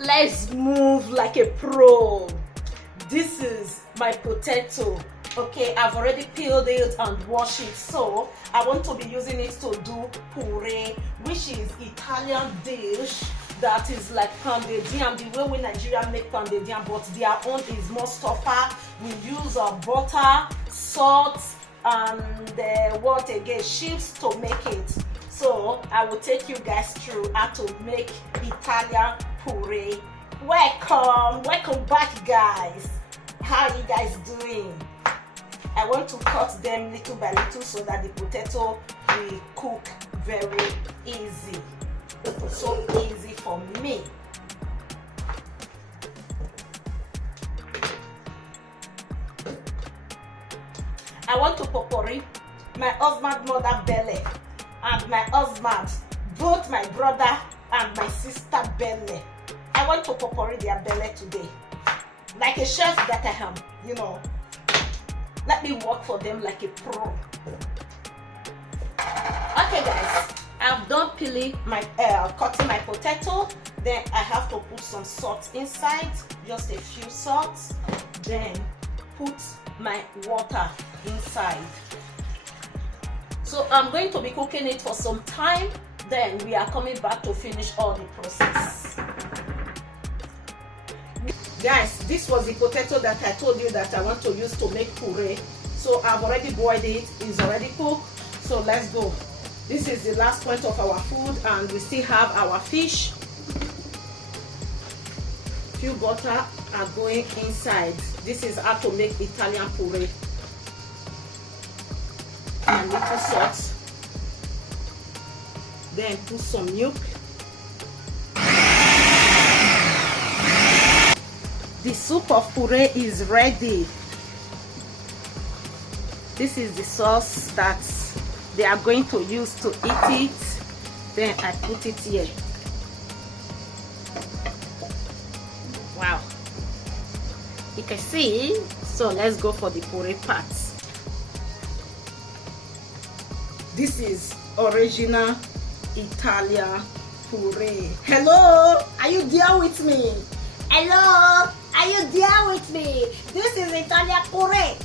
Let's move like a pro. This is my potato. Okay, I've already peeled it and washed it, so I want to be using it to do purè, which is Italian dish that is like pounded yam, the way we Nigerian make pounded yam, but their own is more stuffer. We use butter, salt, and what again, chips to make it. So I will take you guys through how to make Italian purè. Welcome back, guys. How are you guys doing? I want to cut them little by little so that the potato will cook very easy. So easy for me. I want to potpourri my husband mother belly and my husband, both my brother and my sister belly. I want to potpourri their belly today. Like a chef that I am, you know. Let me work for them like a pro. Okay guys, I've done peeling my cutting my potato. Then I have to put some salt inside, just a few salts. Then put my water inside. So I'm going to be cooking it for some time. Then we are coming back to finish all the process. Guys, this was the potato that I told you that I want to use to make purè. So I've already boiled it, it's already cooked. So let's go. This is the last point of our food, and we still have our fish. Few butter are going inside. This is how to make Italian purè. And little salt. Then put some milk. The soup of purè is ready. This is the sauce that they are going to use to eat it. Then I put it here. Wow. You can see. So let's go for the purè part. This is original Italian purè. Hello, are you there with me? Hello, are you there with me? This is Italian purè.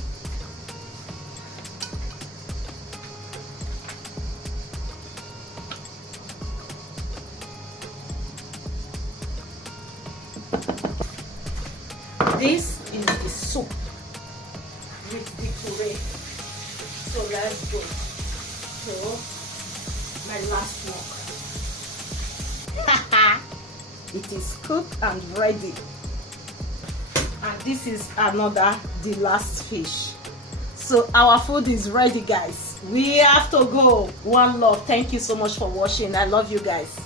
This is the soup with the purè. So let's go to my last one. It is cooked and ready. And this is the last fish. So our food is ready, guys. We have to go. One love. Thank you so much for watching. I love you guys.